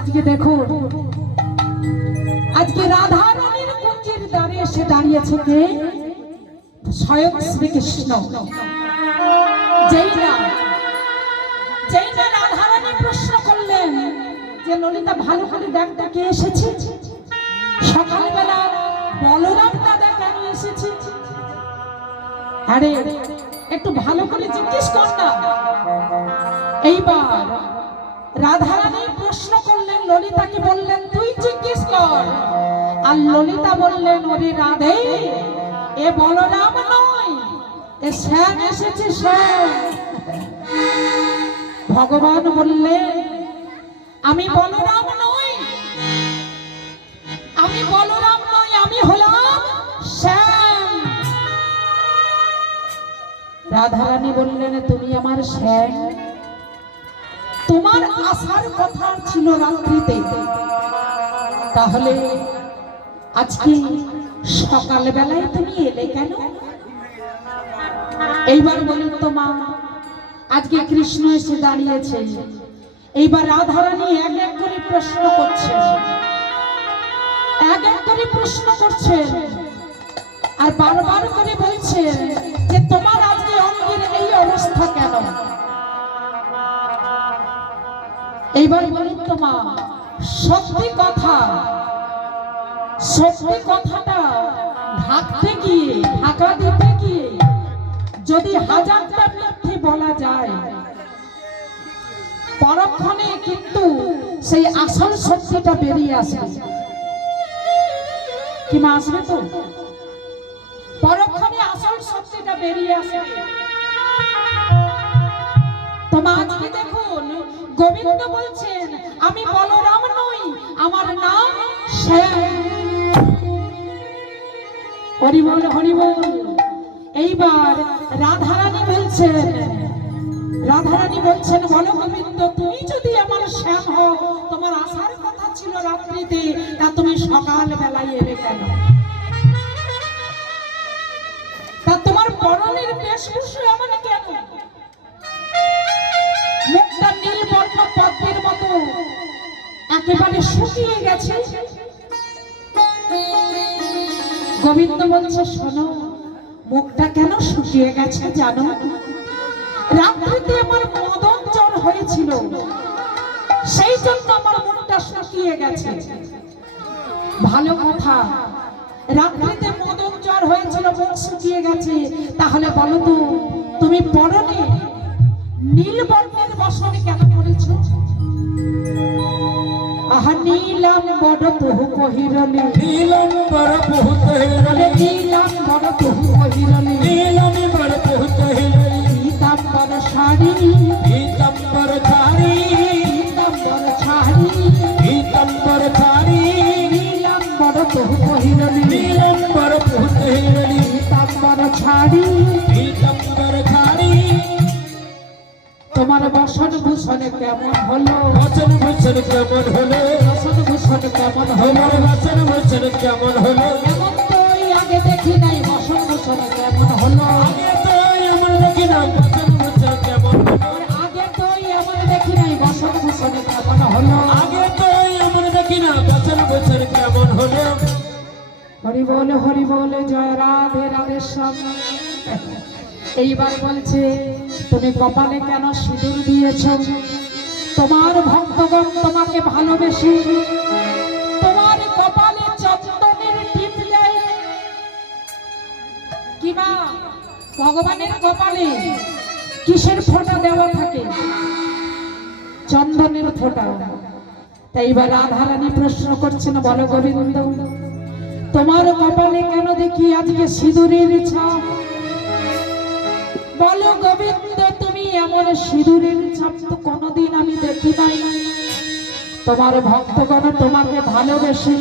আজকে দেখো, আজকে রাধা রানীর কুঞ্জের দ্বারে এসে দাঁড়িয়েছে কে? স্বয়ং শ্রীকৃষ্ণ। যেই না রাধা রানী প্রশ্ন করলেন যে ললিতা ভালো করে দেখতে কে এসেছে, সকালবেলা বলরাম দাদা কেন এসেছে, আরে একটু ভালো করে জিজ্ঞেস কর না। এইবার রাধা রানী প্রশ্ন করলেন, ললিতাকে বললেন তুই জিজ্ঞেস কর। আর ললিতা বললেন, ওরে রাধে, এ বলরাম নয়, এ শ্যাম এসেছে, শ্যাম। ভগবান বললেন, আমি বলরাম নই, আমি বলরাম নই, আমি হলাম শ্যাম। রাধা রানী বললেন, তুমি আমার শ্যাম? তোমার আসার কথা ছিল রাত্রিতে, তাহলে আজকে সকাল বেলায় তুমি এলে কেন? এইবার বলি তো মা, আজকে কৃষ্ণ এসে দাঁড়িয়েছে, এইবার রাধা রানী এক এক করে প্রশ্ন করছে, এক এক করে প্রশ্ন করছে, আর বারবার করে বলছে যে তোমার আজকে অঙ্গের এই অবস্থা কেন? এইবার বলি তো মা, সত্যি কথা, সত্যি কথাটা ঢাকতে গিয়ে, ঢাকা দিতে গিয়ে যদি হাজারটা মিথ্যে বলা যায়, পরক্ষণে কিন্তু সেই আসল সত্যিটা বেরিয়ে আসে। কি মা, আসবে তো? পরক্ষণে আসল সত্যিটা বেরিয়ে আসে। তো মা আজকে দেখুন, গোবিন্দ বলছেন, আমি বলরাম নই, আমার নাম শ্যাম। হরি বল, হরি বল। এইবার রাধারানী বলছেন, রাধারানী বলছেন, বলো গোবিন্দ, তুমি যদি আমার শ্যাম হও, তোমার আসার কথা ছিল রাত্রিতে, তা তুমি সকাল বেলায় এলে কেন? তা তোমার পরনের বেশভূষা এমন কেন? মুখটা নীলবর্ণ পদ্মের মতো একেবারে শুকিয়ে গেছে। গোবিন্দ বলছে, শোনো, মুখটা কেন শুকিয়ে গেছে জানো? রাত্রিতে আমার মদন জ্বর হয়েছিল, সেই জন্য আমার মুখটা শুকিয়ে গেছে। ভালো কথা, রাত্রিতে মদন জ্বর হয়েছিল, মুখ শুকিয়ে গেছে, তাহলে বলো তো তুমি পরনে নীল বর্ণের বসন কেন করেছো? আহা নীলাম্বর বহু পহিরলে, নীলাম্বর বহু পহিরলে, নীলাম্বর বহু পহিরলে, নীলাম্বর বহু পহিরলে, পীতাম্বর শাড়ি, পীতাম্বর শাড়ি, পীতাম্বর শাড়ি, পীতাম্বর শাড়ি, নীলাম্বর বহু পহিরলে, নীলাম্বর বহু পহিরলে, পীতাম্বর শাড়ি, পীতাম্বর শাড়ি। তোমার বসন ভূষণ কেমন হলো? বসন ভূষণ কেমন হলো? বসন ভূষণ কেমন হলো? বসন ভূষণ কেমন হলো? এমন তো আগে দেখি নাই, বসন ভূষণ কেমন হলো? আগে তো এমন দেখি নাই, বসন ভূষণ কেমন হলো? আগে তো এমন দেখি নাই, বসন ভূষণ কেমন হলো? আগে তো এমন দেখি না, বসন ভূষণ কেমন হলো? হরি বল, হরি বল, জয় রাধে রাধে শ্যাম। এইবার বলছে, তুমি কপালে কেন সিঁদুর দিয়েছ? তোমার ভক্তগণ তোমাকে ভালোবেসে তোমার কপালে চন্দনের টিপ দেয়। কি মা, ভগবানের কপালে কিসের ফোঁটা দেওয়া থাকে? চন্দনের ফোঁটা। তাই এবার রাধারানী প্রশ্ন করছেন, বলো গোবিন্দ, তোমার কপালে কেন দেখি আজকে সিঁদুরের ছাপ? বলো গোবিন্দ, তুমি এমন সিঁদুরের ছাপ তো কোনোদিন আমি দেখি নাই। তোমার ভক্তগণ তোমাকে ভালোবেসে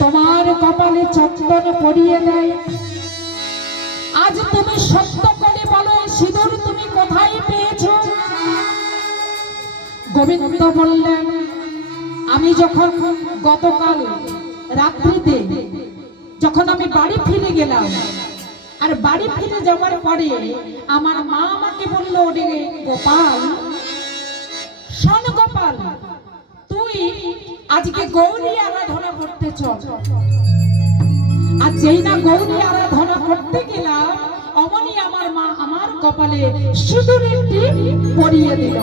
তোমার কপালে চন্দন পরিয়ে দেয়। আজ তুমি সত্য করে বলো, সিঁদুর তুমি কোথায় পেয়েছো? গোবিন্দ বললেন, আমি যখন গতকাল রাত্রিতে যখন আমি বাড়ি ফিরে গেলাম, আর বাড়ি ফিরে যাওয়ার পরে আমার মা আমাকে বলল, ওরে গোপাল, শোন গোপাল, তুই তুমি আজকে গৌরী আরাধনা করতে চল। আর যেই না গৌরী আরাধনা করতে গেলাম অমনি আমার মা আমার কপালে সিঁদুরের টিপ পরিয়ে দিল।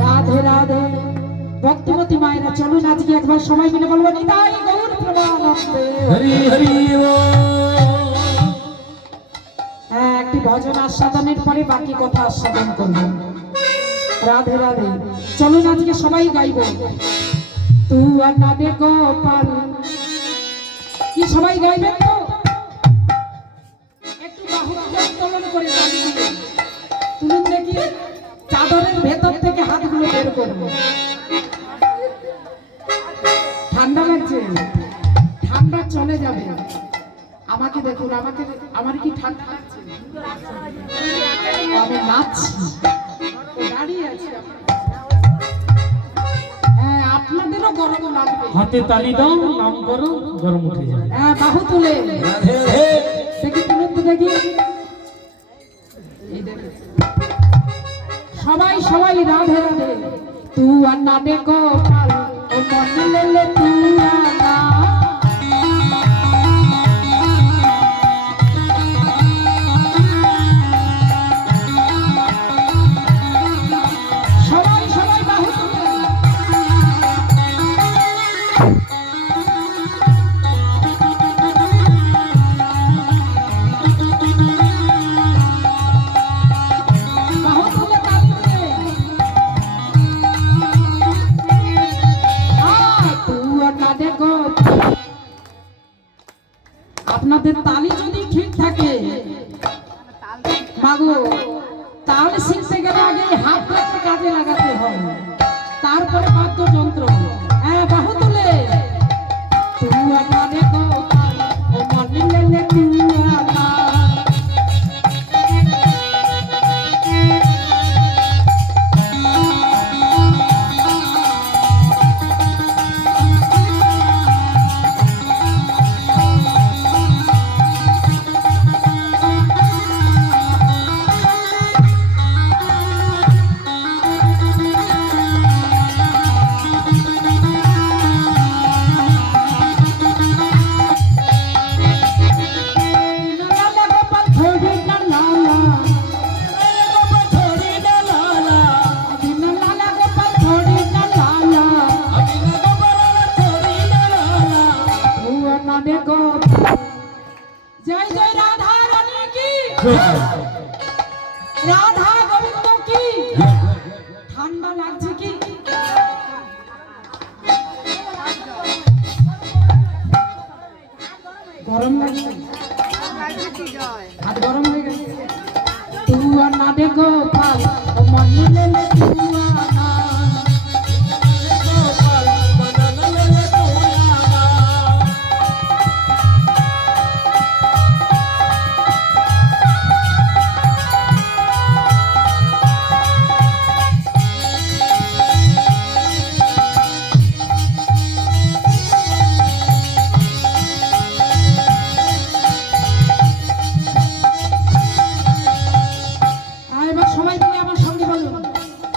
রাধে রাধে। ভক্তিমতী মায়েরা চলুন আজকে একবার সবাই মিলে বলবো নিতাই গৌর প্রেমানন্দে হরি হরি হ্যাঁ, একটি ভজন আস্বাদনের পরে বাকি কথা আস্বাদন করবেন। রাধে রাধে। চলুন আজকে সবাই গাইব তু আর নাদে গোপাল। কি সবাই গাইবেন তো? একটু বাহু উত্তোলন করে তুলুন দেখি, চাদরের ভেতর থেকে হাতগুলো বের করবো। ঠান্ডা লাগছে, ঠান্ডা চলে যাবে। আমাকে দেখুন, আমার কি ঠান্ডা লাগছে? আমি নাচছি, দাঁড়িয়ে আছি। হ্যাঁ, আপনাদেরও গরম লাগবে। হাতে তালি দাও, নাম করো, গরম উঠে যাবে। হ্যাঁ, বাহু তুলে দেখি, তুলুন তো দেখি। সবাই সবাই রাধে রাধে। তু আর নাদে গোপাল ও মনে লেলে তু না। সবাই সবাই বাহু তুলে। বাহু তুলে তালি দিয়ে। আপনাদের তালি যদি ঠিক থাকে মাগো, তাহলে শিখতে গেলে আগে হাতটাকে কাজে লাগাতে হয়, তারপরে বাদ্যযন্ত্র। হ্যাঁ, বাহু তুলে। তুয়া নাদে গোপাল ও মনে লেলে তুয়া না। জয় জয় রাধা রানী কি, রাধা গোবিন্দ কি। ঠান্ডা লাগছে কি? গরম লাগছে? হাত গরম হয়ে গেছে। তুয়া নাদে গোপাল ও মনে লেলে তুয়া না। এবার সবাই মিলে আমার সঙ্গে বলুন,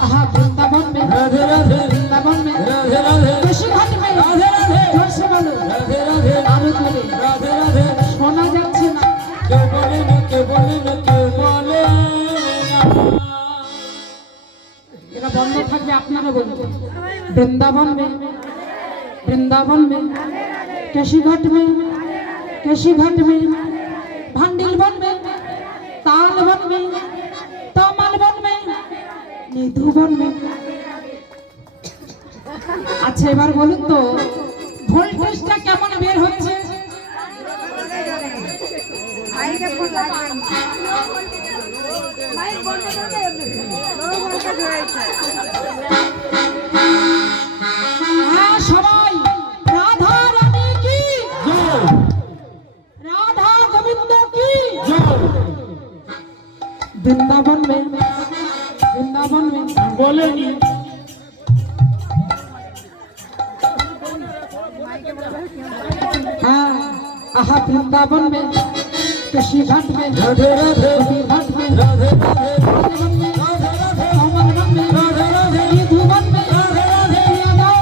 আহা বৃন্দাবন মে রাধে রাধে, বৃন্দাবন মে রাধে রাধে, বেশি ঘাট মে রাধে রাধে, জোরসে বলুন, রাধে রাধে, আরো জোরে। রাধে রাধে। শোনা যাচ্ছে না। কেউ বলে না, কেউ বলে না, কেউ বলে না। এটা বন্ধ থাকবে, আপনারা বলুন। বৃন্দাবন মে বৃন্দাবন মে কেশিঘাট মে কেশিঘাট মে ভান্ডিল বন মে তাল বন মে তমাল বন মে নিধু বন মে। আচ্ছা, এবার বলুন তো ভোল্টেজটা কেমন বের হচ্ছে? হ্যাঁ, সবাই রাধা রানী কি, রাধা গোবিন্দ কি। বৃন্দাবন মে বৃন্দাবন মে বলেনি। हाँ, आहा वृंदावन में कृषि घाट में राधे राधे, घाट में राधे राधे, वन में राधे राधे, कमल वन में राधे राधे, निधु वन में राधे राधे, प्रियदास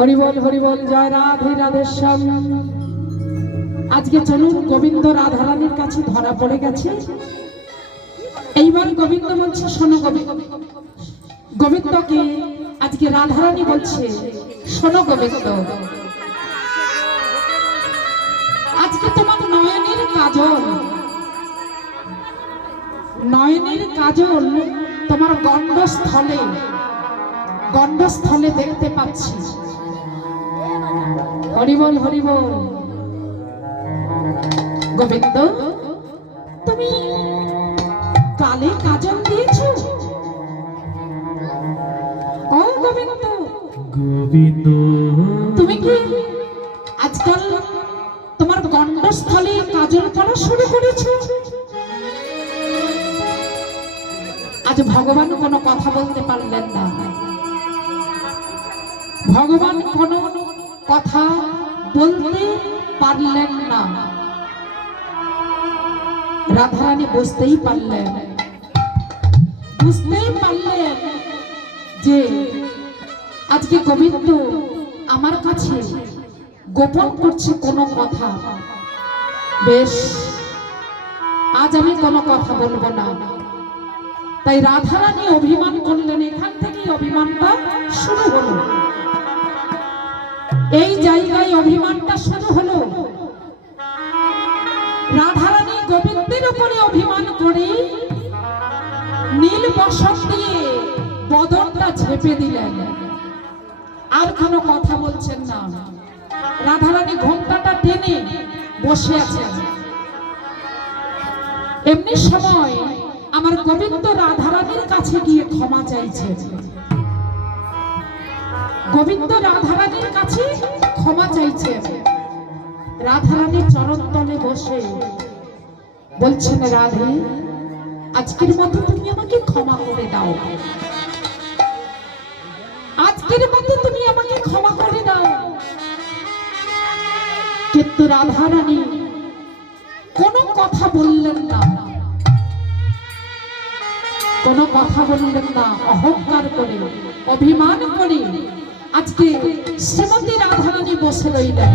হরি বল জয় রাধে রাধে শ্যাম। আজকে চলুন গোবিন্দ রাধারানীর কাছে ধরা পড়ে গেছে। এইবার গোবিন্দ বলছে শোনো গোবিন্দকে আজকে রাধারানী বলছে শোনো গোবিন্দ, আজকে তোমার নয়নের কাজল তোমার গণ্ডস্থলে দেখতে পাচ্ছি। হরি বল গোবিন্দ, তুমি কালে কাজল দিয়েছো? ও গোবিন্দ, তুমি কি আজকাল তোমার গণ্ডস্থলে কাজল করা শুরু করেছো? আজ ভগবান কোনো কথা বলতে পারলেন না, ভগবান কোনো কথা বলতে পারলেন না। রাধারানী বুঝতেই পারলেন যে আজকে গোবিন্দ আমার কাছে গোপন করছে কোনো কথা। বেশ, আজ আমি কোনো কথা বলবো না। তাই রাধারানী অভিমান করলেন, এখান থেকেই অভিমানটা শুরু হলো, এই জায়গায় অভিমানটা শুরু হলো। রাধারানী গোবিন্দের উপরে অভিমান করে নীল বসন দিয়ে বদনটা ঝেপে দিলেন, আর কোনো কথা বলছেন না। রাধারানী ঘোমটাটা টেনে বসে আছেন। এমনি সময় আমার গোবিন্দ রাধারানীর কাছে গিয়ে ক্ষমা চাইছে। গোবিন্দ রাধারানীর কাছে ক্ষমা চাইছে। রাধারানীর চরণ তলে বসে বলছেন, রাধে, আজকের মতো তুমি আমাকে ক্ষমা করে দাও, আজকের মতো তুমি আমাকে ক্ষমা করে দাও। কিন্তু রাধারানী কোনো কথা বললেন না, কোনো কথা বললেন না। অহংকার করে, অভিমান করে আজকে শ্রীমতী রাধারানী বসে রইলেন।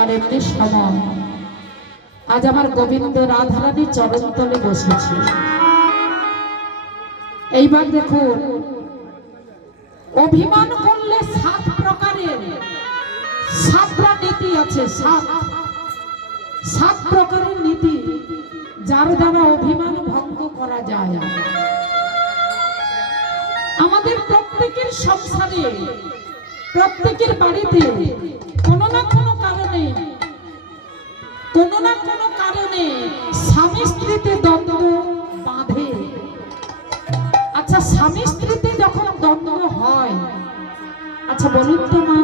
আর এমনি সময় আজ আমার গোবিন্দ রাধারানী চরণ তলে বসেছে। এইবার দেখুন, অভিমান করলে 7 প্রকারের 7টা নীতি আছে। 7 প্রকারের নীতি, যার দ্বারা অভিমান ভঙ্গ করা যায়। আমাদের প্রত্যেকের সংসারে, প্রত্যেকের বাড়িতে কোনো না কোনো কারণে স্বামী স্ত্রীতে দ্বন্দ্ব বাঁধে। আচ্ছা, স্বামী স্ত্রীতে যখন দ্বন্দ্ব হয়, আচ্ছা বলুন তো মা,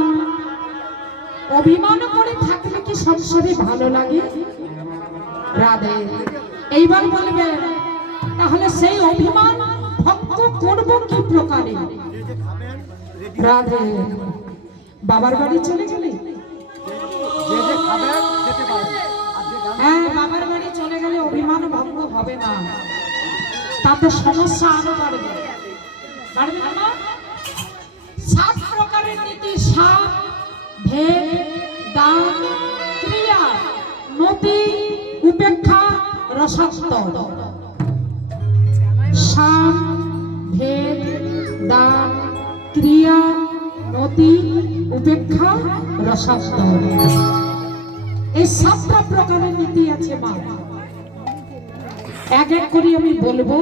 অভিমান করে থাকলে কি সংসারে ভালো লাগে? রাধে, এইবার বলবেন তাহলে সেই অভিমান ভঙ্গ করবো কি প্রকারে? রাধে, বাবার বাড়ি চলে গেলে, হ্যাঁ, বাবার বাড়ি চলে গেলে অভিমান ভঙ্গ হবে না, তাতে সমস্যা আরো বাড়বে। না? 7 প্রকারের নীতি: সাম, ভেদ, দান, ক্রিয়া, নতি, উপেক্ষা, রসান্তর। সাম, ভেদ, দান, ক্রিয়া, নতি, উপেক্ষা, রসান্তর। এই 7টা প্রকারের নীতি আছে মা। এক এক করে আমি বলবো,